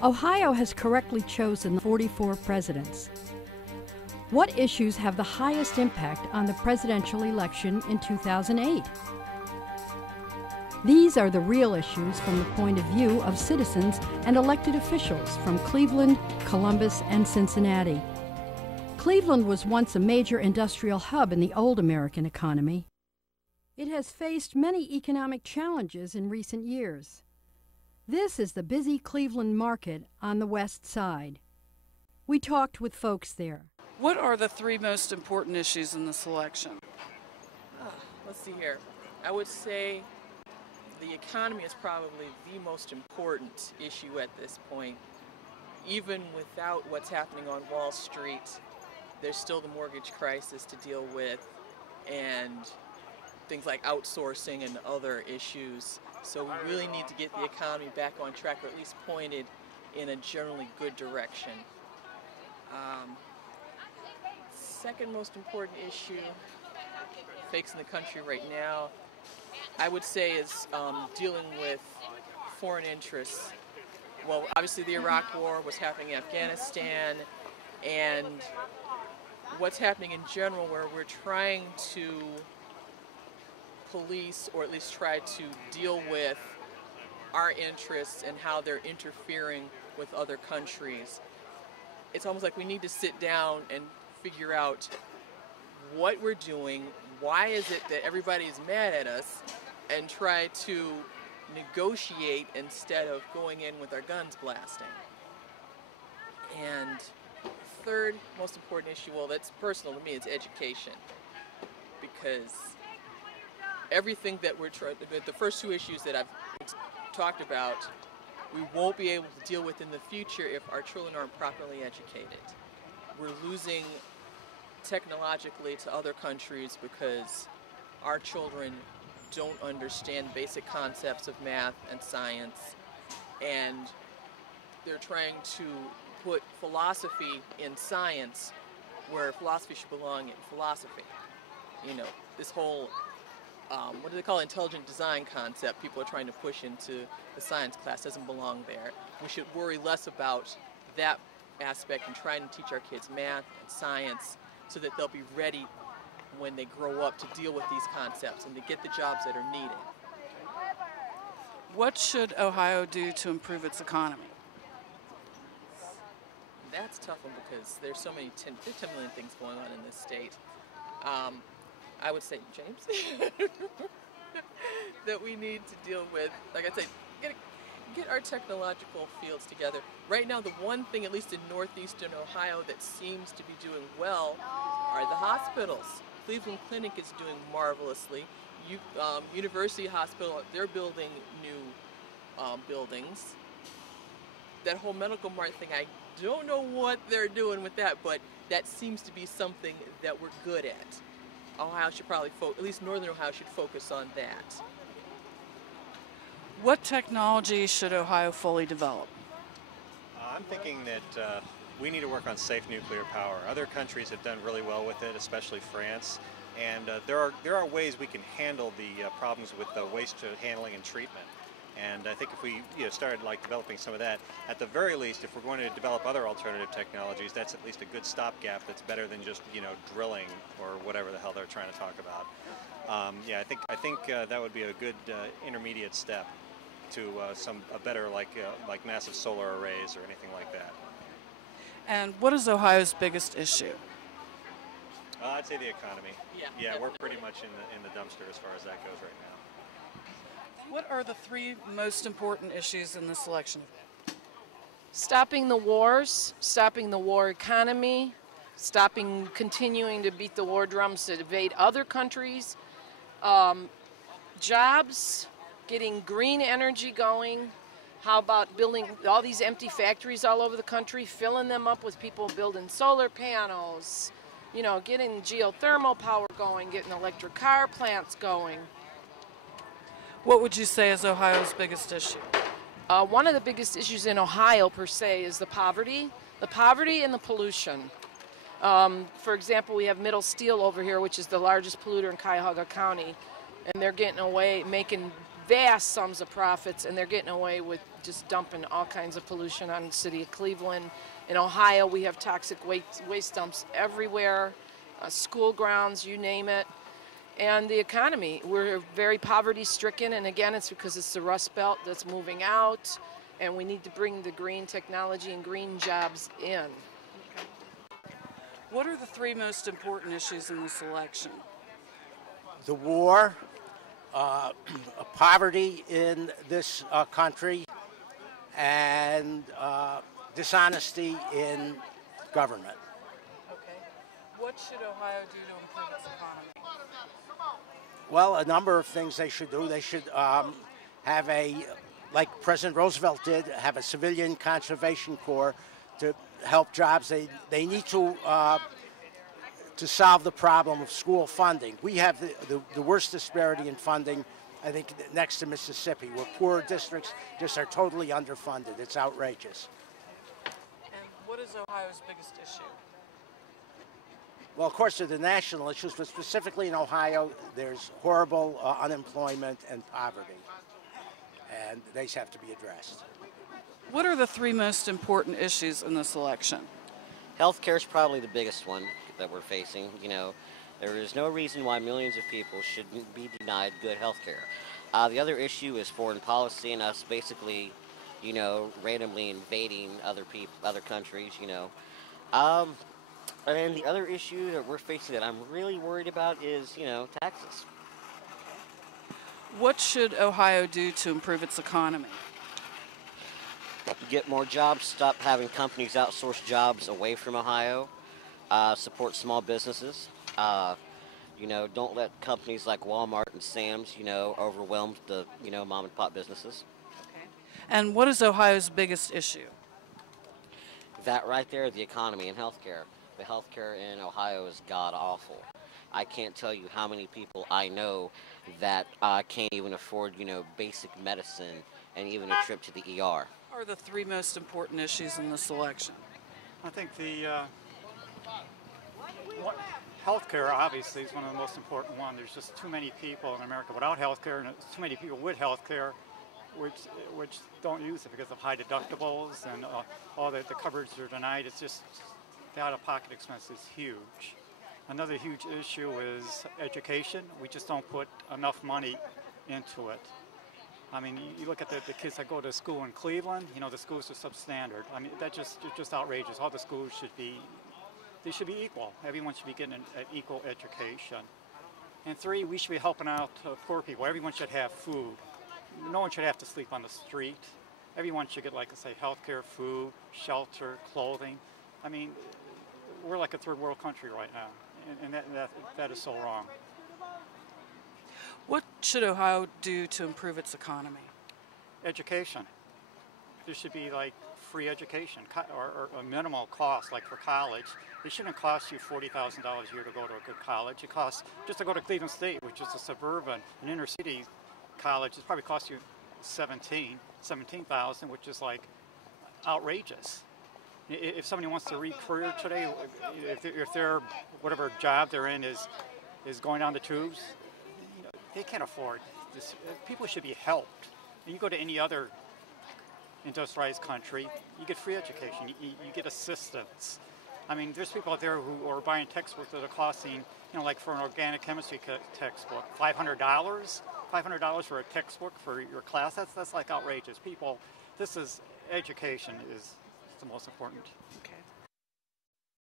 Ohio has correctly chosen 44 presidents. What issues have the highest impact on the presidential election in 2008? These are the real issues from the point of view of citizens and elected officials from Cleveland, Columbus, and Cincinnati. Cleveland was once a major industrial hub in the old American economy. It has faced many economic challenges in recent years. This is the busy Cleveland market on the west side. We talked with folks there. What are the three most important issues in this election? Let's see here. I would say the economy is probably the most important issue at this point. Even without what's happening on Wall Street, there's still the mortgage crisis to deal with and things like outsourcing and other issues. So we really need to get the economy back on track, or at least pointed in a generally good direction. Second most important issue facing the country right now, I would say, is dealing with foreign interests. Well, obviously the Iraq War, what's happening in Afghanistan, and what's happening in general, where we're trying to police, or at least try to deal with our interests and how they're interfering with other countries. It's almost like we need to sit down and figure out what we're doing, why is it that everybody's mad at us, and try to negotiate instead of going in with our guns blasting. And third most important issue, well, that's personal to me, it's education. Because everything that we're trying, the first two issues that I've talked about, we won't be able to deal with in the future if our children aren't properly educated. We're losing technologically to other countries because our children don't understand basic concepts of math and science, and they're trying to put philosophy in science where philosophy should belong in philosophy. You know, this whole what do they call intelligent design concept people are trying to push into the science class doesn't belong there. We should worry less about that aspect and try and teach our kids math and science so that they'll be ready when they grow up to deal with these concepts and to get the jobs that are needed. What should Ohio do to improve its economy? That's a tough one because there's so many, there's 10 million things going on in this state. I would say, James, that we need to deal with, like I said, get our technological fields together. Right now, the one thing, at least in northeastern Ohio, that seems to be doing well are the hospitals. Cleveland Clinic is doing marvelously. University Hospital, they're building new buildings. That whole medical mart thing, I don't know what they're doing with that, but that seems to be something that we're good at. Ohio should probably, at least Northern Ohio should focus on that. What technology should Ohio fully develop? I'm thinking that we need to work on safe nuclear power. Other countries have done really well with it, especially France. And there are ways we can handle the problems with the waste handling and treatment. And I think if we started developing some of that, at the very least, if we're going to develop other alternative technologies, that's at least a good stopgap that's better than just drilling or whatever the hell they're trying to talk about. I think that would be a good intermediate step to a better like massive solar arrays or anything like that. And what is Ohio's biggest issue? I'd say the economy. Yeah, we're pretty much in the dumpster as far as that goes right now. What are the three most important issues in this election? Stopping the wars, stopping the war economy, continuing to beat the war drums to invade other countries, jobs, getting green energy going. How about building all these empty factories all over the country, filling them up with people building solar panels, getting geothermal power going, getting electric car plants going. What would you say is Ohio's biggest issue? One of the biggest issues in Ohio, per se, is the poverty and the pollution. For example, we have Middle Steel over here, which is the largest polluter in Cuyahoga County, and they're getting away, making vast sums of profits, and they're getting away with just dumping all kinds of pollution on the city of Cleveland. In Ohio, we have toxic waste dumps everywhere, school grounds, you name it. And the economy, we're very poverty-stricken, and again, it's because it's the Rust Belt that's moving out, and we need to bring the green technology and green jobs in. What are the three most important issues in this election? The war, poverty in this country, and dishonesty in government. Okay. What should Ohio do to improve its economy? Well, a number of things they should do. They should have like President Roosevelt did, have a civilian conservation corps to help jobs. They need to solve the problem of school funding. We have the worst disparity in funding, I think, next to Mississippi, where poor districts just are totally underfunded. It's outrageous. And what is Ohio's biggest issue? Well, of course, there are the national issues, but specifically in Ohio, there's horrible unemployment and poverty, and these have to be addressed. What are the three most important issues in this election? Healthcare is probably the biggest one that we're facing. You know, there is no reason why millions of people shouldn't be denied good healthcare. The other issue is foreign policy and us basically, you know, randomly invading other countries, you know. And the other issue that we're facing that I'm really worried about is, you know, taxes. What should Ohio do to improve its economy? Get more jobs, stop having companies outsource jobs away from Ohio, support small businesses. You know, don't let companies like Walmart and Sam's, you know, overwhelm the, you know, mom and pop businesses. Okay. And what is Ohio's biggest issue? That right there, the economy and healthcare. The healthcare in Ohio is god-awful. I can't tell you how many people I know that can't even afford, you know, basic medicine and even a trip to the ER. What are the three most important issues in this election? I think the healthcare obviously is one of the most important ones. There's just too many people in America without healthcare, and too many people with healthcare which don't use it because of high deductibles and all the coverage are denied. It's just the out-of-pocket expense is huge. Another huge issue is education. We just don't put enough money into it. I mean, you look at the kids that go to school in Cleveland, you know, the schools are substandard. I mean, that's just outrageous. All the schools should be equal. Everyone should be getting an equal education. And three, we should be helping out poor people. Everyone should have food. No one should have to sleep on the street. Everyone should get, like I say, health care, food, shelter, clothing. I mean, we're like a third world country right now, and that is so wrong. What should Ohio do to improve its economy? Education. There should be like free education or a minimal cost, like for college. It shouldn't cost you $40,000 a year to go to a good college. It costs, just to go to Cleveland State, which is a suburban, an inner city college, it probably costs you $17,000, which is like outrageous. If somebody wants to re-career today, if their whatever job they're in is going down the tubes, you know, they can't afford this. People should be helped. And you go to any other industrialized country, you get free education, you get assistance. I mean, there's people out there who are buying textbooks that are costing, you know, like for an organic chemistry textbook, $500. $500 for a textbook for your class, that's like outrageous. People, education is the most important.